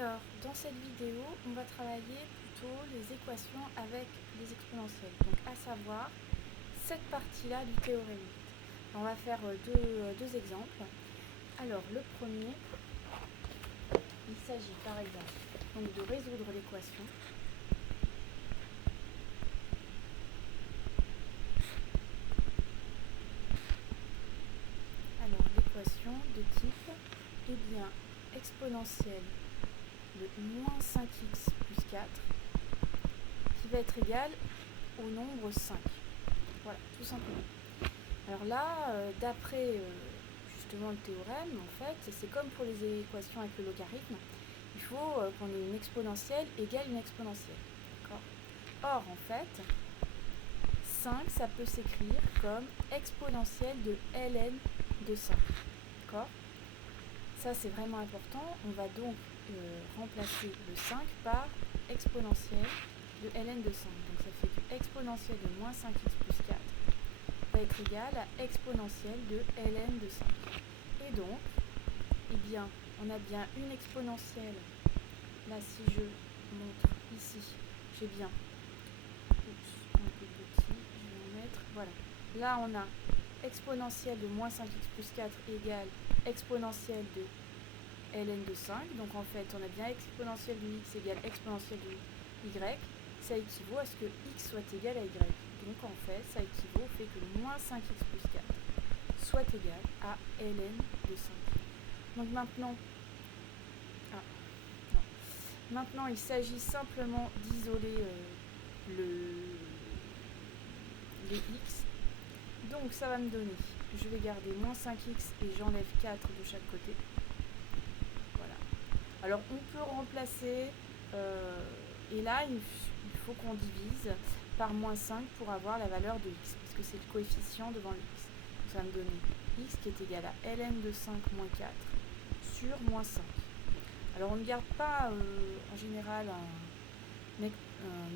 Alors, dans cette vidéo, on va travailler plutôt les équations avec les exponentielles. Donc, à savoir, cette partie-là du théorème. On va faire deux exemples. Alors, le premier, il s'agit par exemple donc, de résoudre l'équation. Alors, l'équation de type, exponentielle de moins 5x plus 4 qui va être égal au nombre 5. Voilà, tout simplement. Alors là, d'après justement le théorème, en fait, c'est comme pour les équations avec le logarithme, il faut qu'on ait une exponentielle égale une exponentielle. Or, en fait, 5, ça peut s'écrire comme exponentielle de ln de 5. D'accord ? Ça, c'est vraiment important. On va donc remplacer le 5 par exponentielle de ln de 5. Donc, ça fait que exponentielle de moins 5x plus 4 va être égale à exponentielle de ln de 5. Et donc, on a bien une exponentielle. Là, si je montre ici, j'ai bien... Oups, un peu petit, je vais en mettre... Voilà. Là, on a exponentielle de moins 5x plus 4 égale exponentielle de ln de 5. Donc, en fait, on a bien exponentielle de x égale exponentielle de y. Ça équivaut à ce que x soit égal à y. Donc, en fait, ça équivaut au fait que le moins 5x plus 4 soit égal à ln de 5. Donc, maintenant, il s'agit simplement d'isoler les x. Donc, ça va me donner, je vais garder moins 5x et j'enlève 4 de chaque côté. Voilà. Alors, on peut remplacer, et là, il faut qu'on divise par moins 5 pour avoir la valeur de x, parce que c'est le coefficient devant le x. Donc, ça va me donner x qui est égal à ln de 5 moins 4 sur moins 5. Alors, on ne garde pas en général un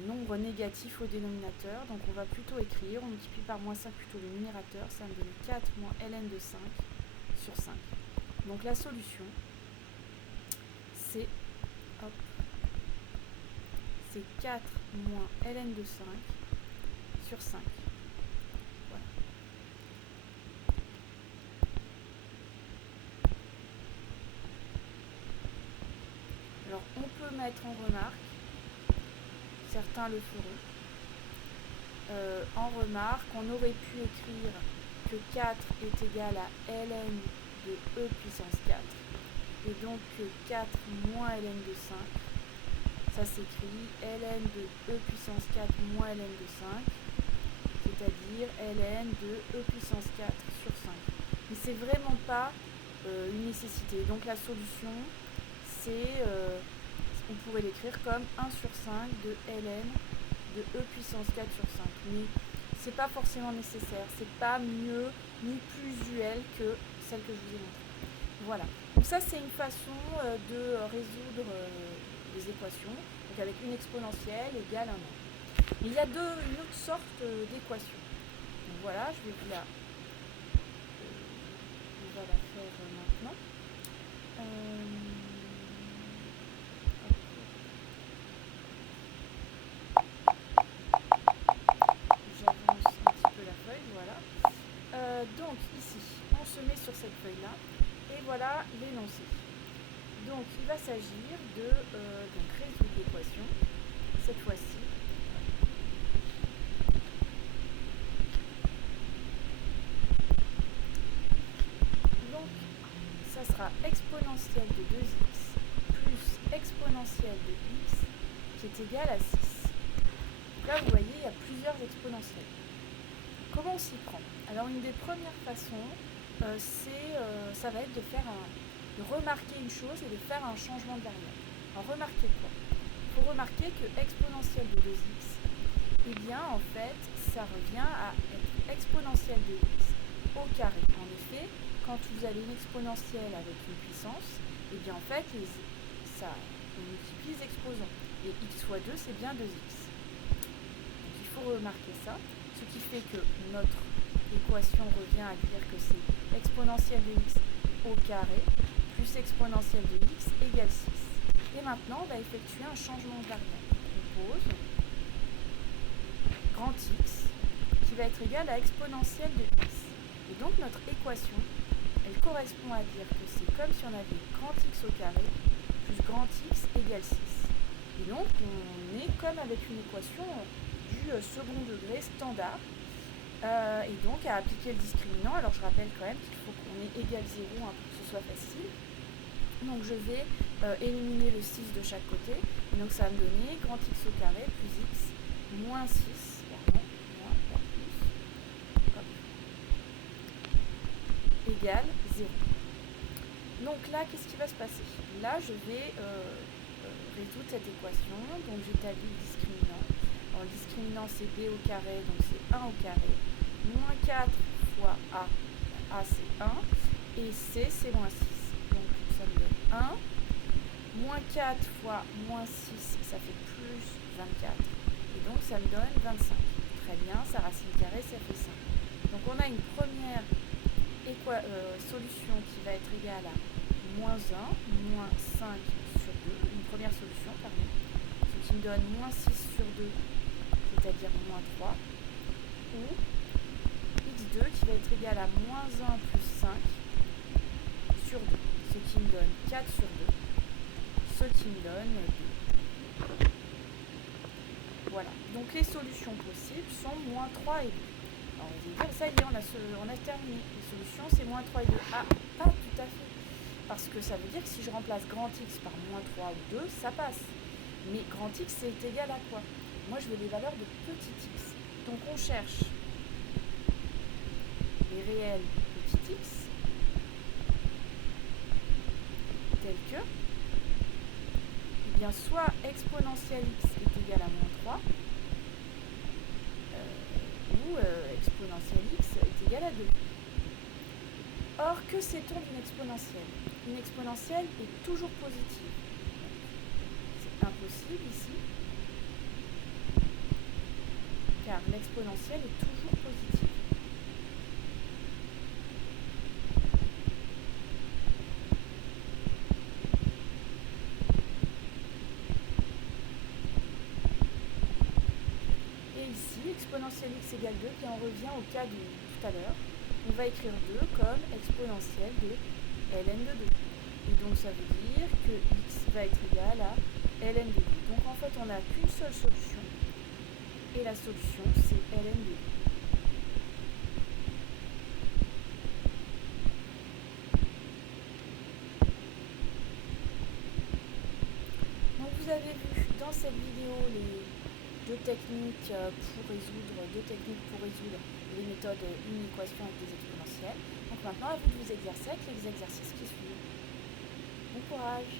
nombre négatif au dénominateur, donc on va plutôt écrire, on multiplie par moins 5 plutôt le numérateur, ça me donne 4 moins ln de 5 sur 5. Donc la solution, c'est 4 moins ln de 5 sur 5. Voilà. Alors on peut mettre en remarque, certains le feront, en remarque, on aurait pu écrire que 4 est égal à ln de e puissance 4, et donc que 4 moins ln de 5, ça s'écrit ln de e puissance 4 moins ln de 5, c'est-à-dire ln de e puissance 4 sur 5. Mais c'est vraiment pas une nécessité. Donc la solution, c'est, on pourrait l'écrire comme 1 sur 5 de ln de e puissance 4 sur 5. Mais c'est pas forcément nécessaire. C'est pas mieux ni plus usuel que celle que je vous ai montrée. Voilà. Donc ça, c'est une façon de résoudre les équations. Donc avec une exponentielle égale un nombre. Il y a une autre sorte d'équation. Donc voilà, on va la faire maintenant. J'avance un petit peu la feuille, voilà. Donc ici, on se met sur cette feuille-là, et voilà l'énoncé. Donc il va s'agir de résoudre l'équation, cette fois-ci. Donc ça sera exponentielle de 2x plus exponentielle de x qui est égale à 6. Là, vous voyez, il y a plusieurs exponentielles. Comment on s'y prend? Alors, une des premières façons, ça va être de remarquer une chose et de faire un changement de variable. Alors, remarquez quoi? Il faut remarquer que exponentielle de 2x, en fait, ça revient à être exponentielle de x au carré. En effet, quand vous avez une exponentielle avec une puissance, en fait, on multiplie les exposants. Et x fois 2, c'est bien 2x. Il faut remarquer ça, ce qui fait que notre équation revient à dire que c'est exponentielle de x au carré plus exponentielle de x égale 6. Et maintenant, on va effectuer un changement de variable. On pose grand X qui va être égal à exponentielle de X. Et donc notre équation, elle correspond à dire que c'est comme si on avait grand X au carré plus grand X égale 6. Et donc on est comme avec une équation du second degré standard. Et donc à appliquer le discriminant, alors je rappelle quand même qu'il faut qu'on ait égal 0 pour que ce soit facile. Donc je vais éliminer le 6 de chaque côté. Et donc ça va me donner grand X au carré plus X moins 6, égale 0. Donc là, qu'est-ce qui va se passer? Là, je vais résoudre cette équation. Donc j'établis le discriminant. Alors le discriminant, c'est B au carré, donc c'est 1 au carré. Moins 4 fois A, A c'est 1, et C c'est moins 6. Donc ça me donne 1. Moins 4 fois moins 6, ça fait plus 24. Et donc ça me donne 25. Très bien, sa racine carrée, ça fait 5. Donc on a une première solution qui va être égale à moins 1, moins 5 sur 2. Une première solution, pardon. Ce qui me donne moins 6 sur 2, c'est-à-dire moins 3. Ou x2 qui va être égal à moins 1 plus 5 sur 2. Ce qui me donne 4 sur 2. Ce qui me donne 2. Voilà, donc les solutions possibles sont moins 3 et 2. Alors on va dire, ça y est, on a terminé. Les solutions, c'est moins 3 et 2. Ah, pas tout à fait. Parce que ça veut dire que si je remplace grand X par moins 3 ou 2, ça passe. Mais grand X, c'est égal à quoi? Moi, je veux les valeurs de petit x. Donc on cherche les réels petit x, tels que bien soit exponentielle x est égal à moins 3, ou exponentielle x est égal à 2. Or, que sait-on d'une exponentielle? Une exponentielle est toujours positive. C'est impossible ici, car l'exponentielle est toujours positive. Exponentielle x égale 2, puis on revient au cas de tout à l'heure. On va écrire 2 comme exponentielle de ln de 2. Et donc ça veut dire que x va être égal à ln de 2. Donc en fait on n'a qu'une seule solution. Et la solution c'est ln de 2. Donc vous avez vu dans cette vidéo deux techniques pour résoudre les méthodes une équation avec des exponentielles. Donc maintenant, à vous de vous exercer avec les exercices qui suivent. Bon courage!